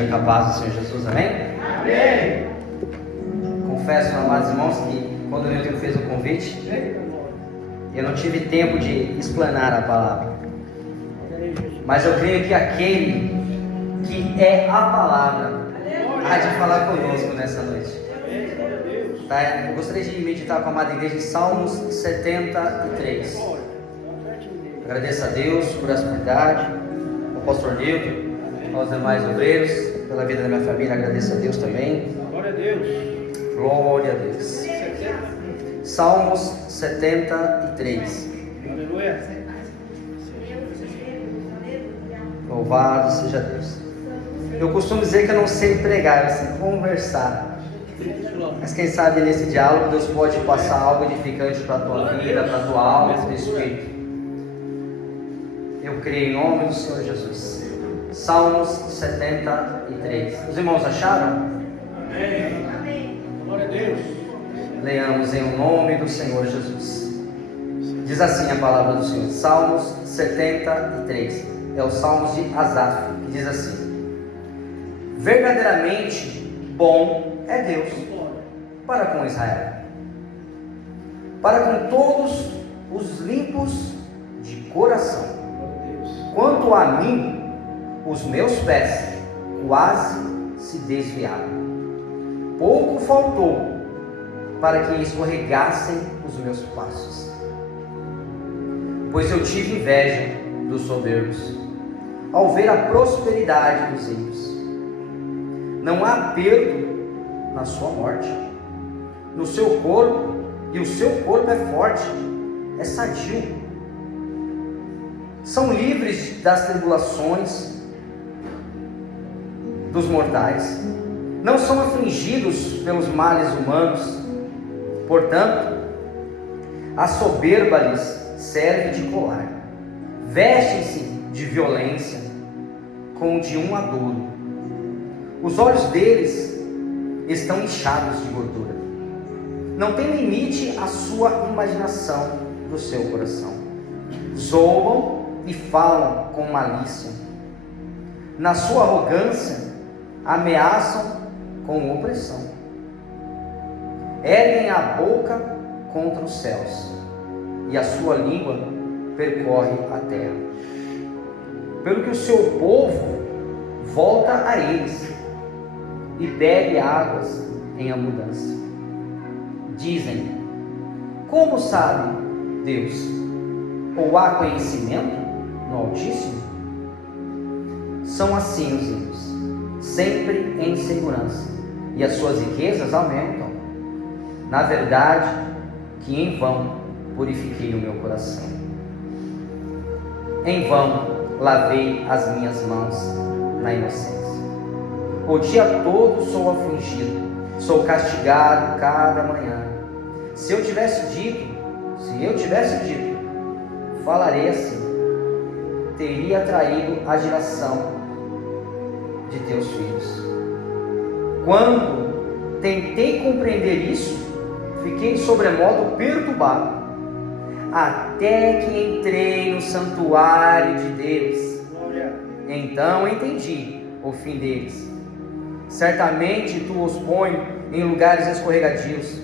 igreja com a paz do Senhor Jesus, amém? Amém. Confesso, amados irmãos, que quando o Newton fez o convite, eu não tive tempo de explanar a palavra. Mas eu creio que aquele que é a palavra há de falar conosco nessa noite. Tá? Eu gostaria de meditar com a amada igreja em Salmos 73. Agradeço a Deus por essa oportunidade, ao pastor Nilton, aos demais obreiros, pela vida da minha família, agradeço a Deus também. Glória a Deus. Glória a Deus. Salmos 73. Aleluia. Louvado seja Deus. Eu costumo dizer que eu não sei pregar, eu sei conversar. Mas quem sabe nesse diálogo Deus pode passar algo edificante para a tua vida, para a tua alma, para o teu espírito. Eu creio em nome do Senhor Jesus. Salmos 73. Os irmãos acharam? Amém. Glória a Deus. Leamos em nome do Senhor Jesus. Diz assim a palavra do Senhor. Salmos 73. É o Salmos de Asaf, que diz assim: verdadeiramente bom é Deus para com Israel, para com todos os limpos de coração. Quanto a mim, os meus pés quase se desviaram. Pouco faltou para que escorregassem os meus passos. Pois eu tive inveja dos soberbos, ao ver a prosperidade dos ímpios. Não há perdo na sua morte. No seu corpo, e o seu corpo é forte, é sadio. São livres das tribulações dos mortais. Não são afligidos pelos males humanos. Portanto, a soberba lhes serve de colar. Vestem-se de violência, como de um adouro. Os olhos deles estão inchados de gordura. Não tem limite a sua imaginação do seu coração. Zombam e falam com malícia. Na sua arrogância, ameaçam com opressão. Erguem a boca contra os céus, e a sua língua percorre a terra. Pelo que o seu povo volta a eles e bebe águas em abundância. Dizem: como sabe Deus? Ou há conhecimento no Altíssimo? São assim os ímpios, sempre em segurança, e as suas riquezas aumentam. Na verdade, que em vão purifiquei o meu coração. Em vão lavei as minhas mãos na inocência. O dia todo sou afligido, sou castigado cada manhã. Se eu tivesse dito, falarei assim, teria traído a geração de teus filhos. Quando tentei compreender isso, fiquei sobremodo perturbado, até que entrei no santuário de Deus. Então entendi o fim deles. Certamente tu os pões em lugares escorregadios,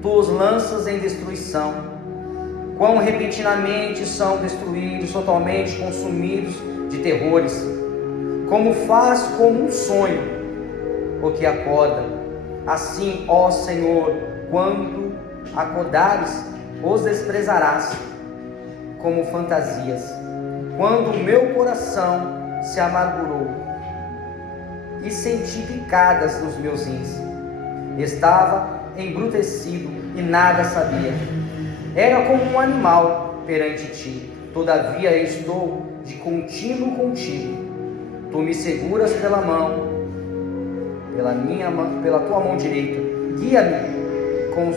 tu os lanças em destruição. Quão repentinamente são destruídos, totalmente consumidos de terrores. Como faz como um sonho o que acorda. Assim, ó Senhor, quando acordares, os desprezarás como fantasias. Quando o meu coração se amargurou e senti picadas nos meus rins, estava embrutecido e nada sabia. Era como um animal perante ti. Todavia estou de contínuo contigo. Tu me seguras pela mão, pela tua mão direita. Guia-me com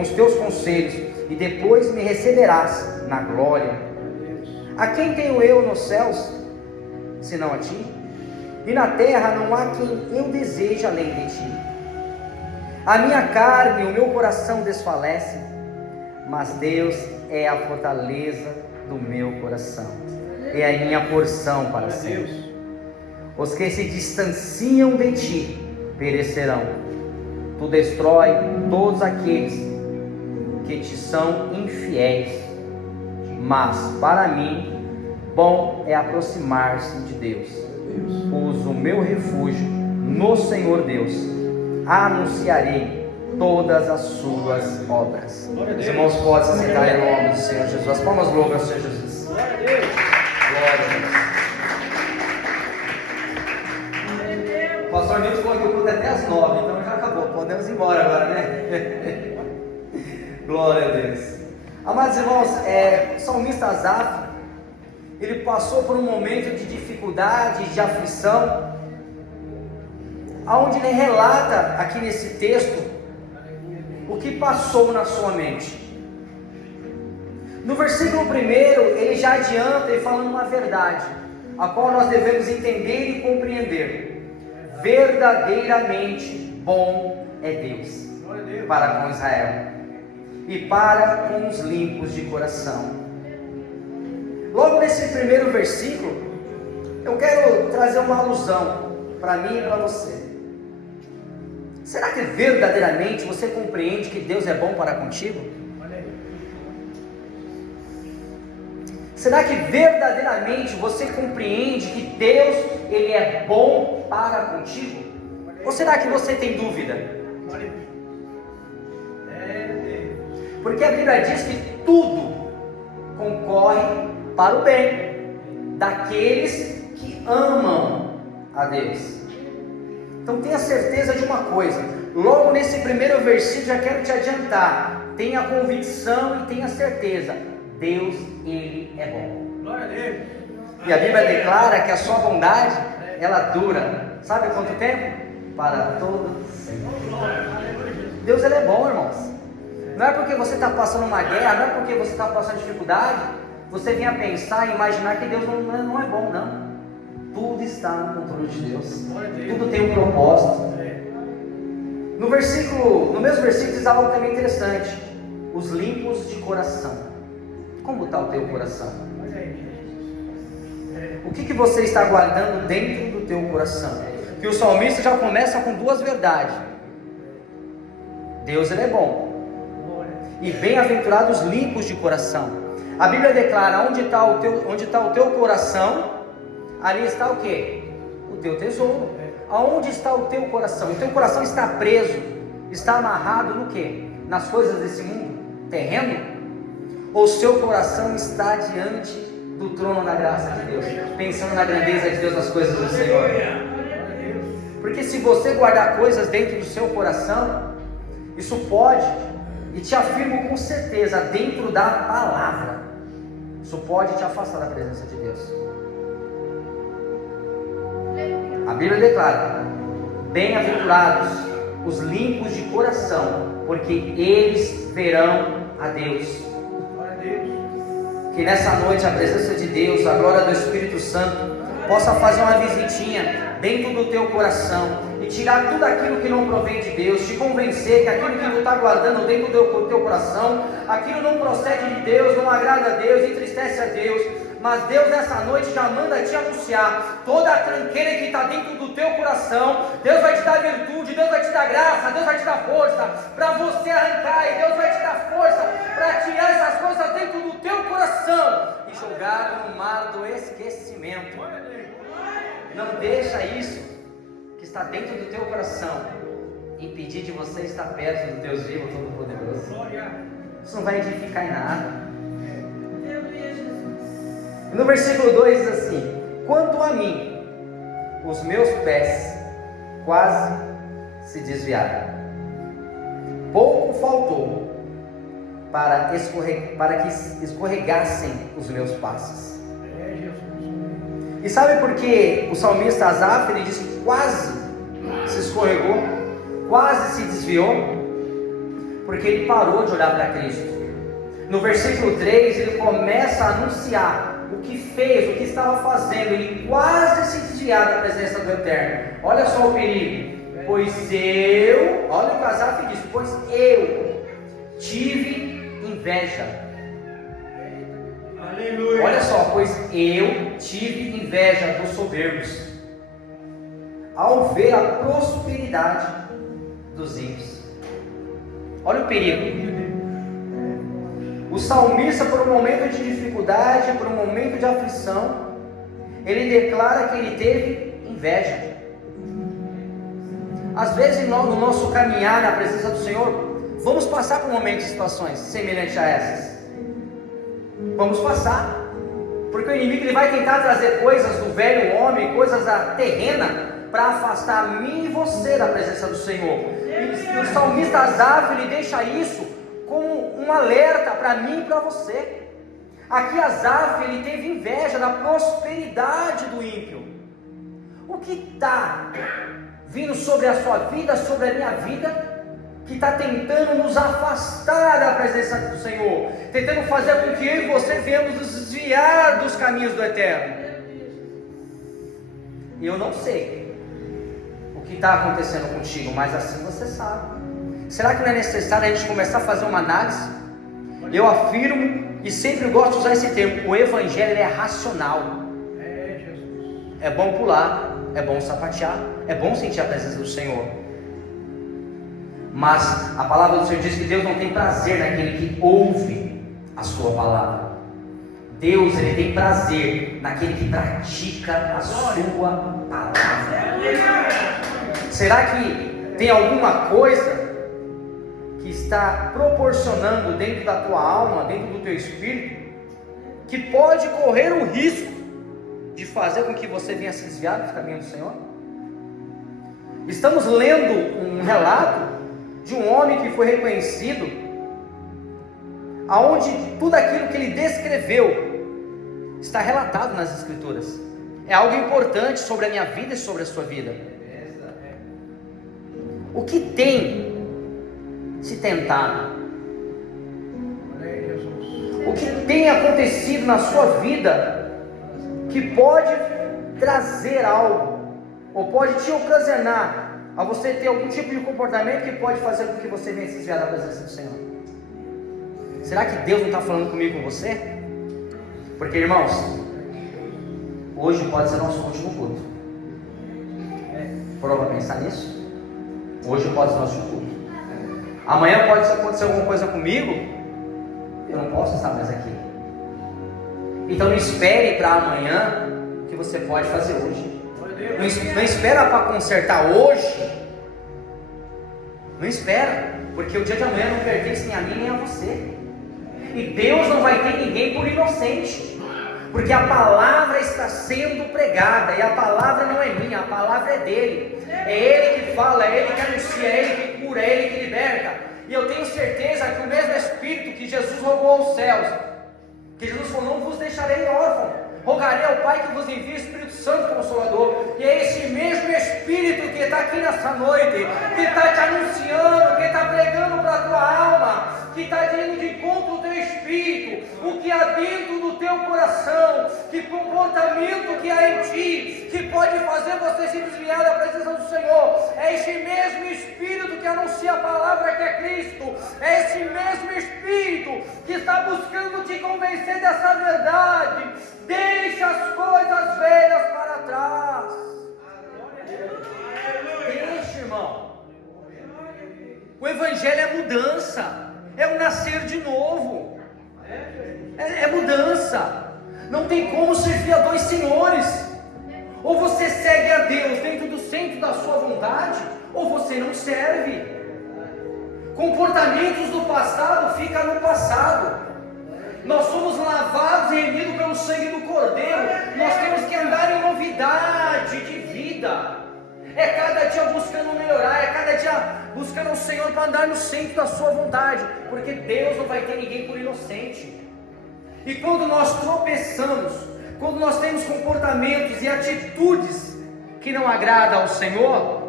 os teus conselhos, e depois me receberás na glória. A quem tenho eu nos céus, senão a ti? E na terra não há quem eu deseje além de ti. A minha carne e o meu coração desfalecem, mas Deus é a fortaleza do meu coração, é a minha porção para sempre. Os que se distanciam de ti perecerão. Tu destrói todos aqueles que te são infiéis. Mas para mim, bom é aproximar-se de Deus. Uso o meu refúgio no Senhor Deus. Anunciarei todas as suas obras. Os irmãos podem se sentar em nome do Senhor Jesus. As palmas louvam ao Senhor Jesus. Glória a Deus. Glória a Deus. O pastor Nilson falou que o culto é até as 9, então já acabou. Podemos ir embora agora, né? Glória a Deus. Amados irmãos, o salmista Asaf, ele passou por um momento de dificuldade, de aflição, aonde ele relata aqui nesse texto o que passou na sua mente. No versículo 1, ele já adianta e falando uma verdade, a qual nós devemos entender e compreender. Verdadeiramente bom é Deus para com Israel e para com os limpos de coração. Logo nesse primeiro versículo, eu quero trazer uma alusão para mim e para você. Será que verdadeiramente você compreende que Deus é bom para contigo? Será que verdadeiramente você compreende que Deus, Ele é bom para contigo? Ou será que você tem dúvida? Porque a Bíblia diz que tudo concorre para o bem daqueles que amam a Deus. Então tenha certeza de uma coisa, logo nesse primeiro versículo já quero te adiantar, tenha convicção e tenha certeza, Deus, Ele é bom. Glória a Deus. E a Bíblia declara que a sua bondade, ela dura, sabe quanto tempo? Para todo sempre. Deus, Ele é bom, irmãos. Não é porque você está passando uma guerra, não é porque você está passando dificuldade, você venha pensar e imaginar que Deus não é bom, não. Tudo está no controle de Deus. Tudo tem um propósito. No mesmo versículo diz algo também interessante. Os limpos de coração. Como está o teu coração? O que você está guardando dentro do teu coração? Que o salmista já começa com duas verdades. Deus, Ele é bom. E bem-aventurados os limpos de coração. A Bíblia declara, onde está o teu coração, ali está o quê? O teu tesouro. Aonde está o teu coração? O teu coração está preso, está amarrado no quê? Nas coisas desse mundo terreno? Ou seu coração está diante do trono da graça de Deus, pensando na grandeza de Deus, nas coisas do Senhor? Porque se você guardar coisas dentro do seu coração, isso pode, e te afirmo com certeza, dentro da palavra, isso pode te afastar da presença de Deus. A Bíblia declara: bem-aventurados os limpos de coração, porque eles verão a Deus. Que nessa noite a presença de Deus, a glória do Espírito Santo possa fazer uma visitinha dentro do teu coração e tirar tudo aquilo que não provém de Deus, te convencer que aquilo que tu está guardando dentro do teu coração, aquilo não procede de Deus, não agrada a Deus, entristece a Deus. Mas Deus nessa noite já manda te anunciar toda a tranqueira que está dentro do teu coração. Deus vai te dar virtude, Deus vai te dar graça, Deus vai te dar força para você arrancar, e Deus vai te dar força para tirar essas coisas dentro do teu coração e jogar no mar do esquecimento. Não deixa isso que está dentro do teu coração impedir de você estar perto do Deus vivo, Todo-Poderoso. Isso não vai edificar em nada. No versículo 2 diz assim: quanto a mim, os meus pés quase se desviaram. Pouco faltou para que escorregassem os meus passos. E sabe por que o salmista Asaf, ele diz que quase se escorregou, quase se desviou? Porque ele parou de olhar para Cristo. No versículo 3 ele começa a anunciar o que fez, o que estava fazendo. Ele quase se desviar da presença do Eterno. Olha só o perigo. Pois eu, olha o que Asaf diz, pois eu tive inveja. Aleluia. Olha só, pois eu tive inveja dos soberbos ao ver a prosperidade dos ímpios. Olha o perigo. O salmista, por um momento de dificuldade, por um momento de aflição, ele declara que ele teve inveja. Às vezes no nosso caminhar na presença do Senhor, vamos passar por momentos e situações semelhantes a essas. Vamos passar, porque o inimigo ele vai tentar trazer coisas do velho homem, coisas da terrena, para afastar mim e você da presença do Senhor. E o salmista Asaf, ele deixa isso como um alerta para mim e para você. Aqui Asaf, ele teve inveja da prosperidade do ímpio. O que está vindo sobre a sua vida, sobre a minha vida, que está tentando nos afastar da presença do Senhor, tentando fazer com que eu e você venhamos nos desviar dos caminhos do Eterno? Eu não sei o que está acontecendo contigo, mas assim você sabe. Será que não é necessário a gente começar a fazer uma análise? Eu afirmo e sempre gosto de usar esse termo: o Evangelho é racional. É bom pular, é bom sapatear, é bom sentir a presença do Senhor. Mas a palavra do Senhor diz que Deus não tem prazer naquele que ouve a sua palavra. Deus, ele tem prazer naquele que pratica a sua palavra. Será que tem alguma coisa que está proporcionando dentro da tua alma, dentro do teu espírito, que pode correr o risco de fazer com que você venha se desviar do caminho do Senhor? Estamos lendo um relato de um homem que foi reconhecido, aonde tudo aquilo que ele descreveu está relatado nas Escrituras. É algo importante sobre a minha vida e sobre a sua vida. O que tem se tentado? O que tem acontecido na sua vida que pode trazer algo, ou pode te ocasionar a você ter algum tipo de comportamento que pode fazer com que você venha se desviar da presença do Senhor? Será que Deus não está falando comigo, com você? Porque, irmãos, hoje pode ser nosso último culto. Parou para pensar nisso? Hoje pode ser nosso culto. Amanhã pode acontecer alguma coisa comigo, eu não posso estar mais aqui. Então não espere para amanhã o que você pode fazer hoje. Não espera para consertar hoje. Não espera, porque o dia de amanhã não pertence nem a mim nem a você. E Deus não vai ter ninguém por inocente, porque a palavra está sendo pregada, e a palavra não é minha, a palavra é dele. É ele que fala, é ele que anuncia, é ele que cura, é ele que liberta. E eu tenho certeza que o mesmo Espírito que Jesus rogou aos céus, que Jesus falou: não vos deixarei órfão, rogarei ao Pai que vos envie o Espírito Santo Consolador. E é esse mesmo Espírito que está aqui nessa noite, que está te anunciando, que está pregando para a tua alma, que está indo de encontro ao teu espírito, o que há dentro do teu coração, que comportamento que há em ti, que pode fazer você se desviar da presença do Senhor. É esse mesmo Espírito que anuncia a palavra, que é Cristo. É esse mesmo Espírito que está buscando te convencer dessa verdade. Deixa as coisas velhas para trás. Deixa, irmão. O Evangelho é mudança, é o nascer de novo, é mudança. Não tem como servir a dois senhores. Ou você segue a Deus dentro do centro da sua vontade, ou você não serve. Comportamentos do passado ficam no passado. Nós somos lavados e remidos pelo sangue do Cordeiro. Nós temos que andar em novidade de vida. É cada dia buscando melhorar, é cada dia buscando o Senhor para andar no centro da sua vontade, porque Deus não vai ter ninguém por inocente. E quando nós tropeçamos, quando nós temos comportamentos e atitudes que não agradam ao Senhor,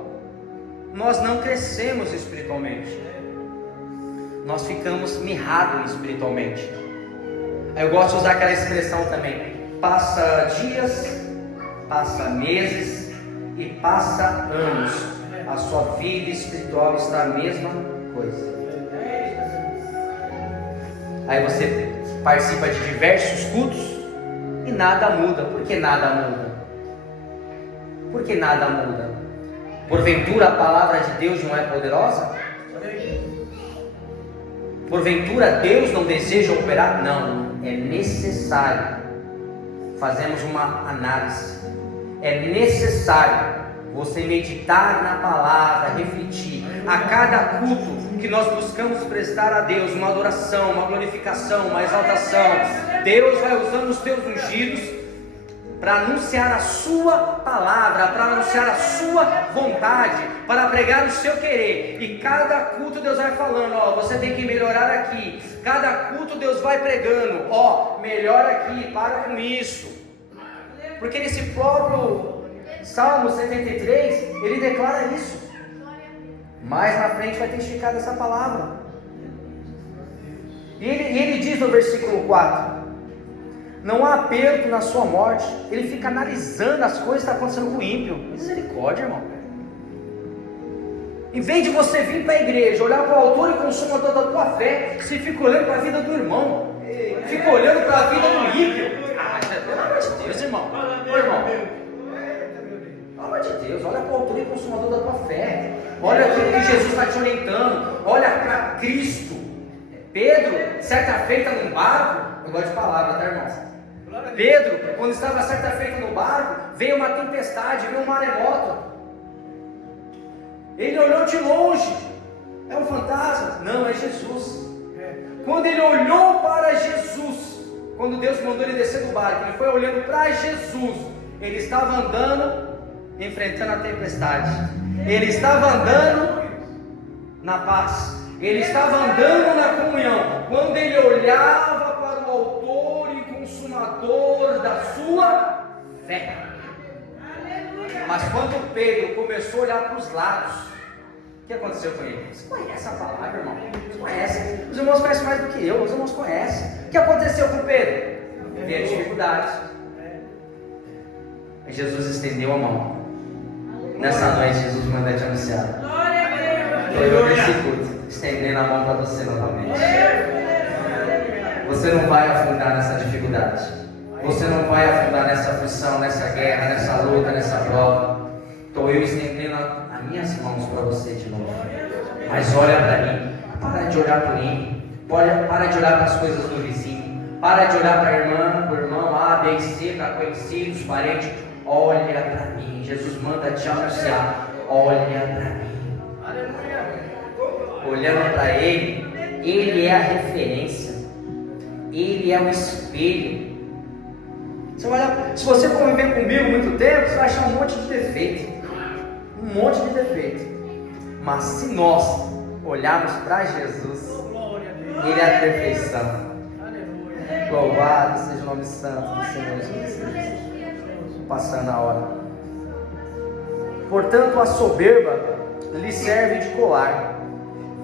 nós não crescemos espiritualmente, nós ficamos mirrados espiritualmente. Eu gosto de usar aquela expressão também: passa dias, passa meses e passa anos, a sua vida espiritual está a mesma coisa. Aí você participa de diversos cultos e nada muda. Por que nada muda? Por que nada muda? Porventura a palavra de Deus não é poderosa? Porventura Deus não deseja operar? Não, é necessário fazermos uma análise. É necessário você meditar na palavra, refletir. A cada culto que nós buscamos prestar a Deus uma adoração, uma glorificação, uma exaltação, Deus vai usando os teus ungidos para anunciar a sua palavra, para anunciar a sua vontade, para pregar o seu querer. E cada culto Deus vai falando, ó, você tem que melhorar aqui. Cada culto Deus vai pregando, ó, melhora aqui, para com isso. Porque nesse próprio Salmo 73, ele declara isso. Mais na frente vai testificar dessa palavra. E ele diz no versículo 4: não há aperto na sua morte. Ele fica analisando as coisas que estão acontecendo com o ímpio. Misericórdia, irmão. Em vez de você vir para a igreja, olhar para o autor e consumador da tua fé, você fica olhando para a vida do irmão, fica olhando para a vida do ímpio. Pelo amor de Deus, irmão. Ô, irmão, pelo amor de Deus, olha para o autor e consumador da tua fé. Olha aquilo que Jesus está te orientando. Olha para Cristo. Pedro, certa feita num barco, eu gosto de palavra, tá, irmãos? Pedro, quando estava certa feita no barco, veio uma tempestade, veio um maremoto. Ele olhou de longe. É um fantasma? Não, é Jesus. Quando ele olhou para Jesus, quando Deus mandou ele descer do barco, ele foi olhando para Jesus. Ele estava andando, enfrentando a tempestade. Ele estava andando na paz. Ele estava andando na comunhão. Quando ele olhava para o autor e consumador da sua fé. Mas quando Pedro começou a olhar para os lados, o que aconteceu com ele? Você conhece a palavra, irmão? Você conhece? Os irmãos conhecem mais do que eu. Os irmãos conhecem. O que aconteceu com Pedro? Veio dificuldades. Jesus estendeu a mão. Nessa noite Jesus manda te anunciar. Foi esse culto, estendendo a mão para você novamente. Você não vai afundar nessa dificuldade. Você não vai afundar nessa aflição, nessa guerra, nessa luta, nessa prova. Estou eu estendendo as minhas mãos para você de novo. Mas olha para mim. Para de olhar para mim. Para de olhar para as coisas do vizinho. Para de olhar para a irmã, para o irmão A, B e C, para conhecidos, parentes. Olha para mim. Jesus manda te anunciar. Olha para mim. Olhando para Ele, Ele é a referência. Ele é o espelho. Se você conviver comigo muito tempo, você vai achar um monte de defeito. Um monte de defeito. Mas se nós olharmos para Jesus, Ele é a perfeição. Louvado seja o nome santo do Senhor Jesus. Passando a hora. Portanto, a soberba lhe serve de colar,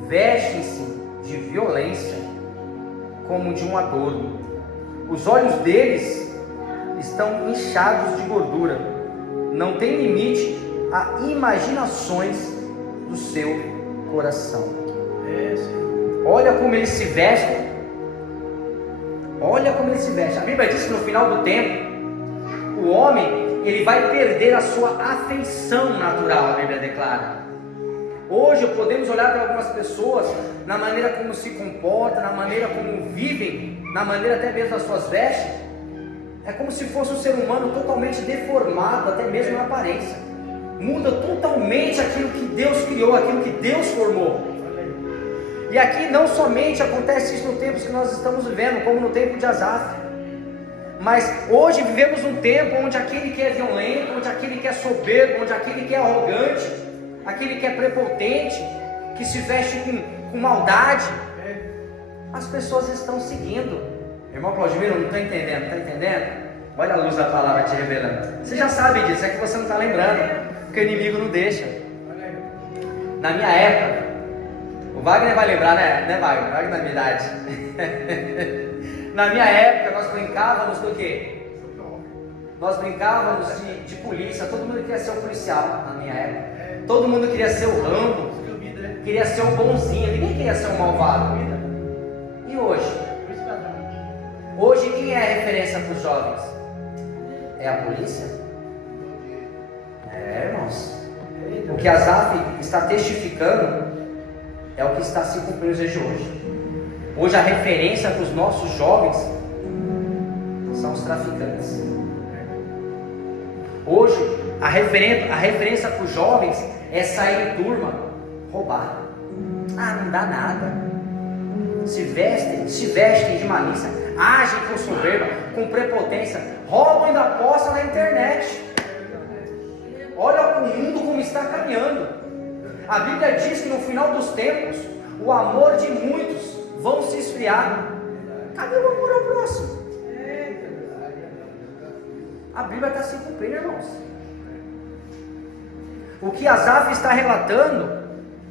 vestem-se de violência como de um adorno. Os olhos deles estão inchados de gordura, não tem limite a imaginações do seu coração. Olha como eles se vestem. Olha como eles se vestem. A Bíblia diz que no final do tempo o homem, ele vai perder a sua afeição natural, a Bíblia declara. Hoje podemos olhar para algumas pessoas, na maneira como se comportam, na maneira como vivem, na maneira até mesmo das suas vestes. É como se fosse um ser humano totalmente deformado, até mesmo na aparência. Muda totalmente aquilo que Deus criou, aquilo que Deus formou. E aqui não somente acontece isso no tempo que nós estamos vivendo, como no tempo de Asaf. Mas hoje vivemos um tempo onde aquele que é violento, onde aquele que é soberbo, onde aquele que é arrogante, aquele que é prepotente, que se veste com maldade, as pessoas estão seguindo. Irmão Claudimiro, não estou entendendo, está entendendo? Olha a luz da palavra te revelando. Você já sabe disso, é que você não está lembrando, porque o inimigo não deixa. Na minha época, o Wagner vai lembrar, né Wagner? Wagner da minha idade. Na minha época nós brincávamos do quê? Nós brincávamos de polícia. Todo mundo queria ser um policial na minha época. Todo mundo queria ser o Rambo, queria ser o bonzinho. Ninguém queria ser o malvado. E hoje? Hoje quem é a referência para os jovens? É a polícia? É, irmãos. O que Asaf está testificando é o que está se cumprindo nos dias de hoje. Hoje a referência para os nossos jovens são os traficantes. Hoje a referência para os jovens é sair em turma, roubar. Ah, não dá nada. Se vestem de malícia, agem com soberba, com prepotência, roubam e ainda postam na internet. Olha o mundo como está caminhando. A Bíblia diz que no final dos tempos o amor de muitos vão se esfriar. Cadê o amor ao próximo? A Bíblia está se cumprindo, irmãos. O que Asaf está relatando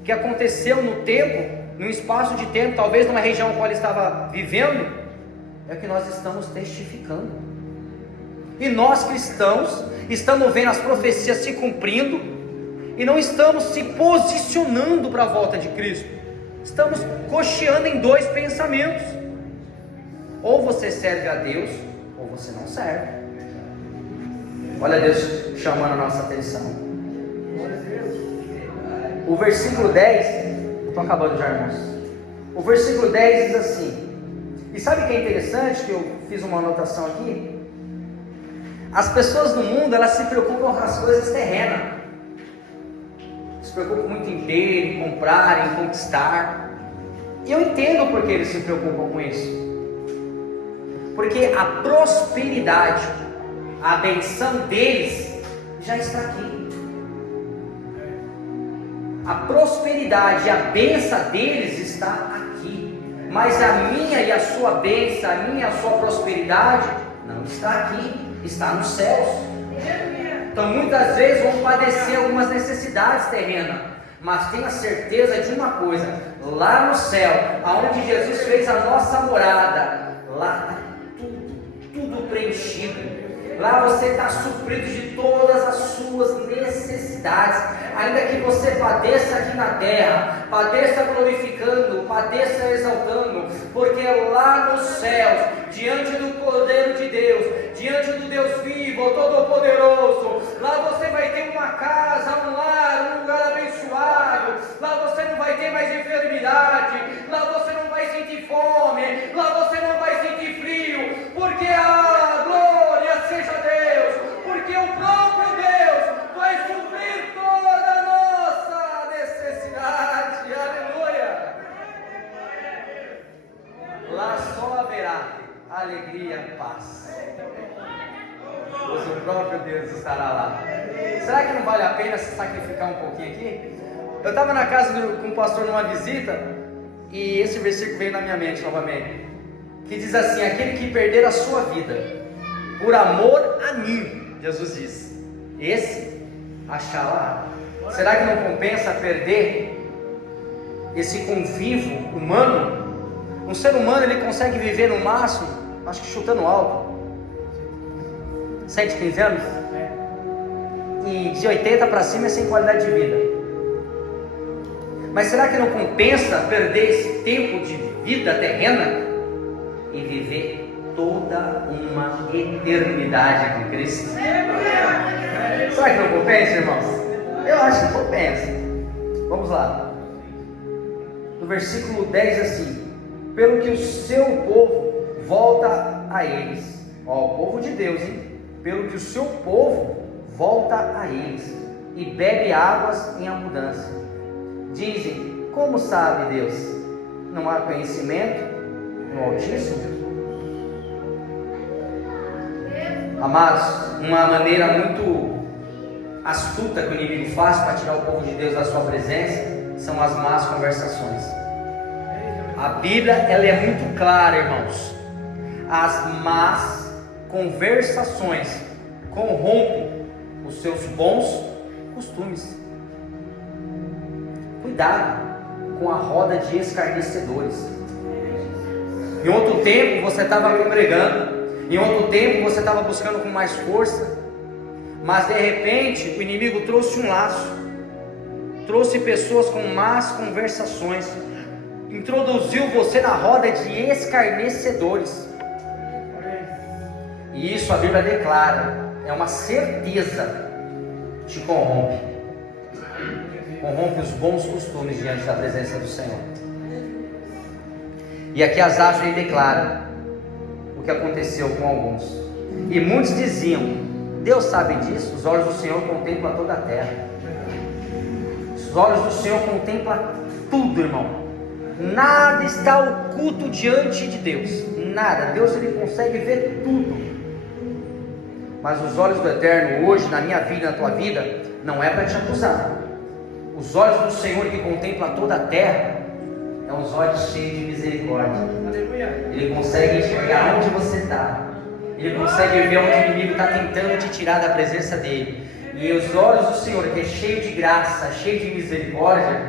que aconteceu no tempo, num espaço de tempo, talvez numa região qual ele estava vivendo, é o que nós estamos testificando. E nós cristãos estamos vendo as profecias se cumprindo e não estamos se posicionando para a volta de Cristo. Estamos cocheando em dois pensamentos: ou você serve a Deus ou você não serve. Olha Deus chamando a nossa atenção. O versículo 10, estou acabando já, irmãos. O versículo 10 diz assim, e sabe o que é interessante, que eu fiz uma anotação aqui? As pessoas do mundo, elas se preocupam com as coisas terrenas, se preocupam muito em ter, em comprar, em conquistar. E eu entendo porque eles se preocupam com isso, porque a prosperidade, a benção deles já está aqui. A prosperidade, a benção deles está aqui, mas a minha e a sua bênção, a minha e a sua prosperidade não está aqui, está nos céus. Então muitas vezes vão padecer algumas necessidades terrenas, mas tenha certeza de uma coisa: lá no céu, aonde Jesus fez a nossa morada, lá está tudo preenchido. Lá você está suprido de todas as suas necessidades, ainda que você padeça aqui na terra, padeça glorificando, padeça exaltando, porque lá nos céus, diante do Cordeiro de Deus, diante do Deus vivo, Todo-Poderoso, lá você vai ter uma casa, um lar, um lugar abençoado. Lá você não vai ter mais enfermidade, lá você não vai sentir fome, lá você não vai sentir frio, porque a glória seja Deus, porque o próprio Deus vai suprir toda a nossa necessidade. Aleluia! Lá só haverá alegria e paz, pois o próprio Deus estará lá. Será que não vale a pena se sacrificar um pouquinho aqui? Eu estava na casa com o pastor numa visita, e esse versículo veio na minha mente novamente, que diz assim: aquele que perder a sua vida por amor a mim, Jesus diz, esse achará. Será que não compensa perder esse convívio humano? Um ser humano, ele consegue viver no máximo, acho que chutando alto, 115 anos, e de 80 para cima é sem qualidade de vida. Mas será que não compensa perder esse tempo de vida terrena e viver toda uma eternidade com Cristo? Será que não compensa, irmãos? Eu acho que compensa. Vamos lá. No versículo 10 assim: pelo que o seu povo volta a eles. Ó, o povo de Deus, hein? Pelo que o seu povo volta a eles e bebe águas em abundância. Dizem: como sabe Deus? Não há conhecimento no Altíssimo? Amados, uma maneira muito astuta que o inimigo faz para tirar o povo de Deus da sua presença são as más conversações. A Bíblia, ela é muito clara, irmãos. As más conversações corrompem os seus bons costumes. Cuidado com a roda de escarnecedores. Em outro tempo você estava congregando, em outro tempo você estava buscando com mais força, mas de repente o inimigo trouxe um laço, trouxe pessoas com más conversações, introduziu você na roda de escarnecedores. E isso a Bíblia declara, é uma certeza, te corrompe. corrompe os bons costumes diante da presença do Senhor. E aqui Asaf ele declara o que aconteceu com alguns. E muitos diziam: Deus sabe disso, os olhos do Senhor contemplam toda a terra. Os olhos do Senhor contemplam tudo, irmão. Nada está oculto diante de Deus. Nada. Deus ele consegue ver tudo. Mas os olhos do Eterno hoje, na minha vida, na tua vida, não é para te acusar. Os olhos do Senhor que contempla toda a terra é os olhos cheios de misericórdia. Ele consegue enxergar onde você está. Ele consegue ver onde o inimigo está tentando te tirar da presença dele. E os olhos do Senhor, que é cheio de graça, cheio de misericórdia,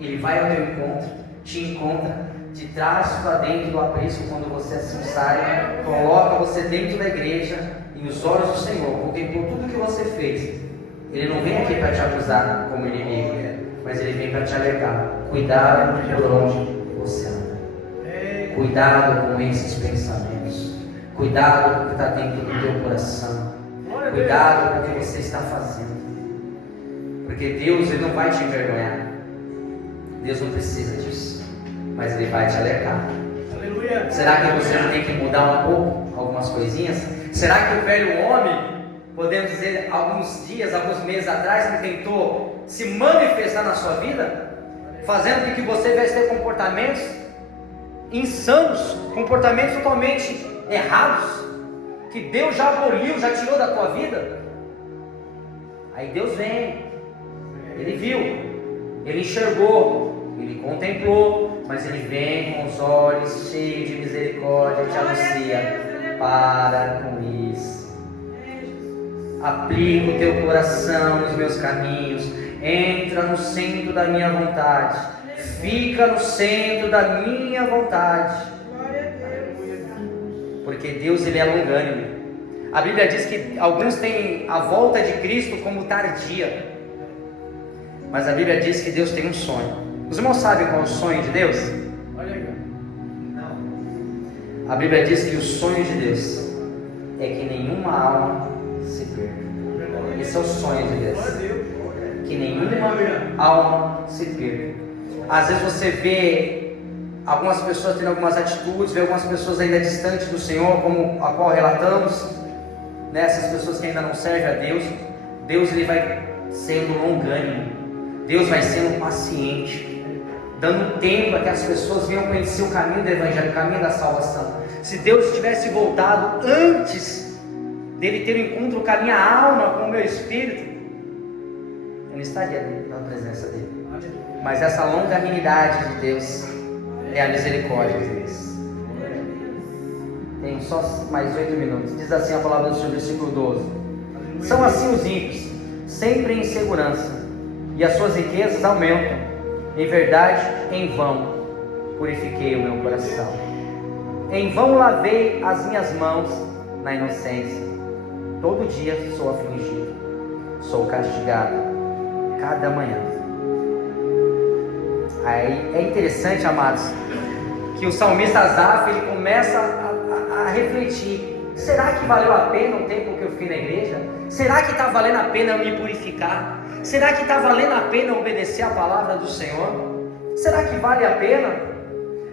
Ele vai ao teu encontro, te encontra, te traz para dentro do aprisco quando você assim sai, coloca você dentro da igreja, e os olhos do Senhor contemplou tudo que você fez. Ele não vem aqui para te acusar como inimigo, mas Ele vem para te alertar. Cuidado por onde você anda. Cuidado com esses pensamentos. Cuidado com o que está dentro do teu coração. Cuidado com o que você está fazendo. Porque Deus ele não vai te envergonhar. Deus não precisa disso. Mas Ele vai te alertar. Aleluia. Será que você não tem que mudar um pouco algumas coisinhas? Será que o velho homem, podemos dizer, alguns dias, alguns meses atrás, ele tentou se manifestar na sua vida, fazendo com que você viesse ter comportamentos insanos, comportamentos totalmente errados, que Deus já aboliu, já tirou da tua vida? Aí Deus vem, Ele viu, Ele enxergou, Ele contemplou, mas Ele vem com os olhos cheios de misericórdia e te anuncia: para com isso, aplica o teu coração nos meus caminhos, entra no centro da minha vontade, fica no centro da minha vontade, porque Deus ele é longânimo. A Bíblia diz que alguns têm a volta de Cristo como tardia, mas a Bíblia diz que Deus tem um sonho. Os irmãos sabem qual é o sonho de Deus? A Bíblia diz que o sonho de Deus é que nenhuma alma se perca. Esse é o sonho de Deus, que nenhuma alma se perca. Às vezes você vê algumas pessoas tendo algumas atitudes, vê algumas pessoas ainda distantes do Senhor, como a qual relatamos, né? Essas pessoas que ainda não servem a Deus. Deus ele vai sendo longânimo, Deus vai sendo paciente, dando tempo para que as pessoas venham conhecer o caminho do Evangelho, o caminho da salvação. Se Deus tivesse voltado antes dele ter um encontro com a minha alma, com o meu espírito, eu não estaria na presença dele. Mas essa longanimidade de Deus é a misericórdia de Deus. Tenho só mais 8 minutos. Diz assim a palavra do Senhor, versículo 12: são assim os ímpios, sempre em insegurança, e as suas riquezas aumentam. Em verdade, em vão purifiquei o meu coração, em vão lavei as minhas mãos na inocência. Todo dia sou afligido, sou castigado cada manhã. Aí é interessante, amados, que o salmista Asaf ele começa a refletir: será que valeu a pena o tempo que eu fiquei na igreja? Será que está valendo a pena eu me purificar? Será que está valendo a pena obedecer a palavra do Senhor? Será que vale a pena?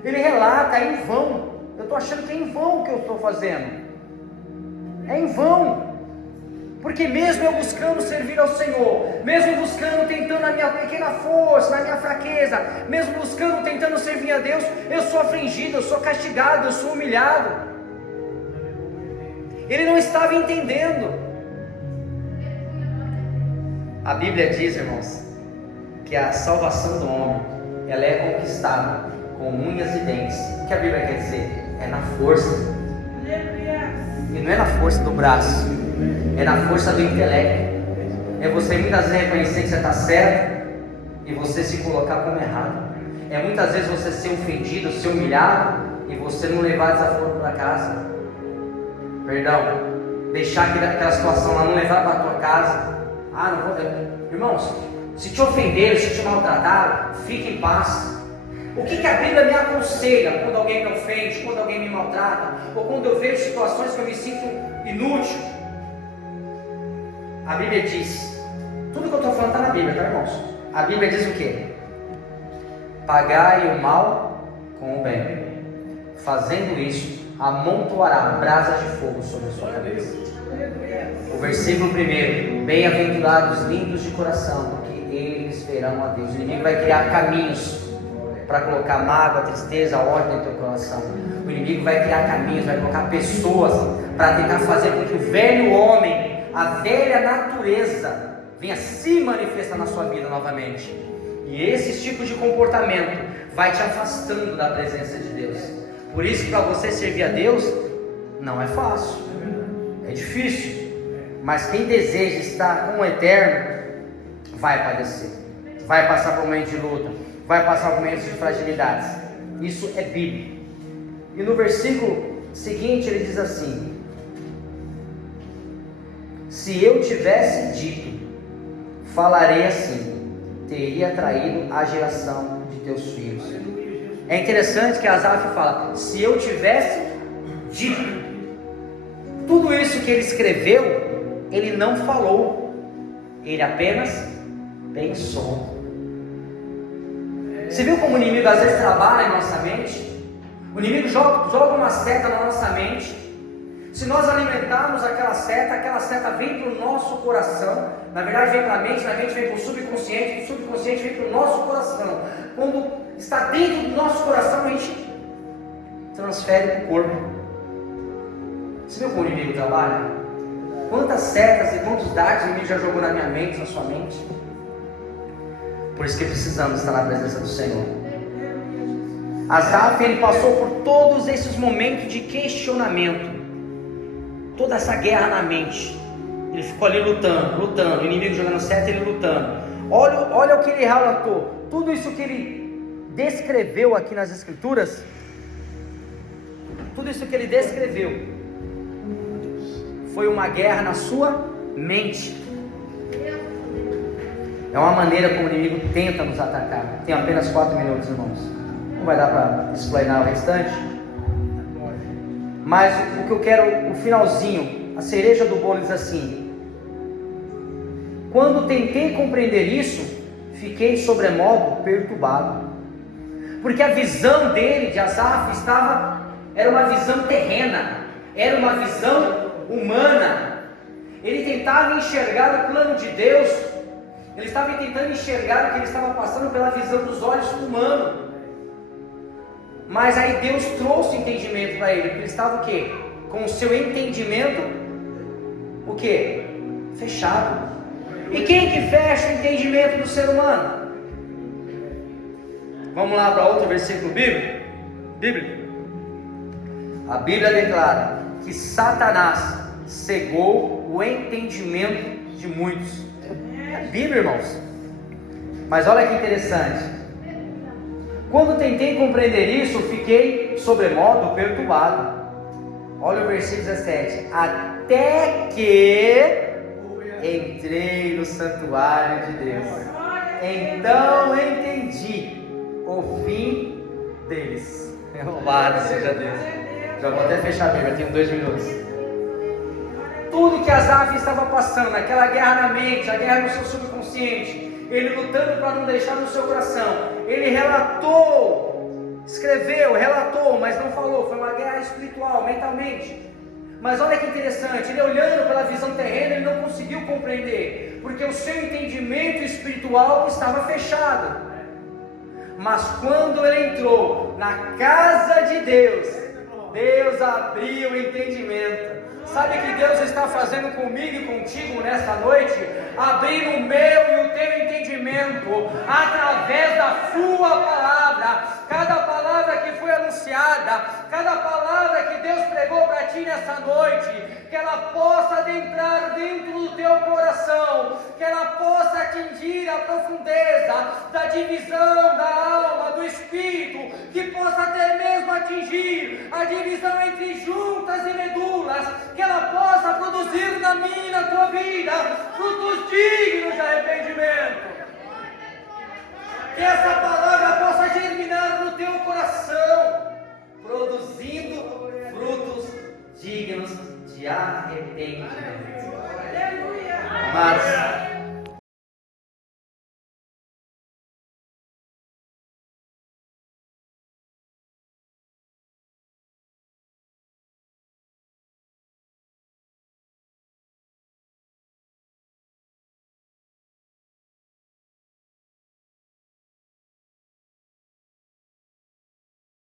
Ele relata: é em vão. Eu estou achando que é em vão o que eu estou fazendo. É em vão. Porque mesmo eu buscando servir ao Senhor, mesmo buscando, tentando na minha pequena força, na minha fraqueza, mesmo buscando, tentando servir a Deus, eu sou afligido, eu sou castigado, eu sou humilhado. Ele não estava entendendo. A Bíblia diz, irmãos, que a salvação do homem, ela é conquistada com unhas e dentes. O que a Bíblia quer dizer? É na força. E não é na força do braço, é na força do intelecto. É você muitas vezes reconhecer que você está certo e você se colocar como errado. É muitas vezes você ser ofendido, ser humilhado e você não levar desaforo para casa. Perdão, deixar aquela situação lá, não levar para a tua casa. Não vou. Irmãos, se te ofenderam, se te maltrataram, fique em paz. O que a Bíblia me aconselha quando alguém me ofende, quando alguém me maltrata, ou quando eu vejo situações que eu me sinto inútil? A Bíblia diz, tudo que eu estou falando está na Bíblia, tá, irmãos? A Bíblia diz o quê? Pagai o mal com o bem. Fazendo isso, amontoará brasas de fogo sobre a sua cabeça. O versículo 1: bem-aventurados os limpos de coração, porque eles verão a Deus. O inimigo vai criar caminhos para colocar mágoa, tristeza, ódio no teu coração. O inimigo vai criar caminhos, vai colocar pessoas para tentar fazer com que o velho homem, a velha natureza, venha se manifestar na sua vida novamente. E esse tipo de comportamento vai te afastando da presença de Deus. Por isso que para você servir a Deus não é fácil, é difícil. Mas quem deseja estar com o Eterno vai padecer, vai passar por momentos de luta, vai passar por momentos de fragilidades. Isso é bíblico. E no versículo seguinte ele diz assim: se eu tivesse dito, falarei assim, teria traído a geração de teus filhos. É interessante que Asaf fala: se eu tivesse dito. Tudo isso que ele escreveu, ele não falou, ele apenas pensou. Você viu como o inimigo às vezes trabalha em nossa mente? O inimigo joga uma seta na nossa mente. Se nós alimentarmos aquela seta vem para o nosso coração. Na verdade vem para a mente vem para o subconsciente vem para o nosso coração. Quando está dentro do nosso coração, a gente transfere para o corpo. Você viu como o inimigo trabalha? Quantas setas e quantos dardos o inimigo já jogou na minha mente, na sua mente? Por isso que precisamos estar na presença do Senhor. Asaf, ele passou por todos esses momentos de questionamento, toda essa guerra na mente. Ele ficou ali lutando, o inimigo jogando seta, ele lutando. Olha o que ele relatou. Tudo isso que ele descreveu aqui nas Escrituras, tudo isso que ele descreveu foi uma guerra na sua mente. É uma maneira como o inimigo tenta nos atacar. Tem apenas 4 minutos, irmãos. Não vai dar para explanar o restante. Mas o que eu quero, o finalzinho, a cereja do bolo diz assim: quando tentei compreender isso, fiquei sobremodo perturbado. Porque a visão dele, de Asaf, era uma visão terrena, era uma visão humana. Ele tentava enxergar o plano de Deus, ele estava tentando enxergar o que ele estava passando pela visão dos olhos humanos. Mas aí Deus trouxe entendimento para ele, porque ele estava o quê? Com o seu entendimento, o quê? Fechado. E quem que fecha o entendimento do ser humano? Vamos lá para outro versículo bíblico. A Bíblia declara que Satanás cegou o entendimento de muitos. É Bíblia, irmãos. Mas olha que interessante. Quando tentei compreender isso, fiquei sobremodo perturbado. Olha o versículo 17. Até que entrei no santuário de Deus. Então entendi o fim deles. Louvado seja Deus. Já vou até fechar a Bíblia, tenho 2 minutos. Tudo que Asaf estava passando, aquela guerra na mente, a guerra no seu subconsciente, ele lutando para não deixar no seu coração, ele relatou, escreveu, relatou, mas não falou. Foi uma guerra espiritual, mentalmente. Mas olha que interessante, ele olhando pela visão terrena, ele não conseguiu compreender, porque o seu entendimento espiritual estava fechado. Mas quando ele entrou na casa de Deus, Deus abriu o entendimento. Sabe o que Deus está fazendo comigo e contigo nesta noite? Abrindo o meu e o teu entendimento, através da sua palavra. Cada palavra que foi anunciada, cada palavra que Deus pregou para ti nessa noite, que ela possa adentrar dentro do teu coração, que ela possa atingir a profundeza da divisão da alma, do espírito, que possa até mesmo atingir a divisão entre juntas e medulas, que ela possa produzir na minha e na tua vida frutos dignos de arrependimento. Que essa palavra possa germinar no teu coração, produzindo frutos dignos de arrependimento. Mas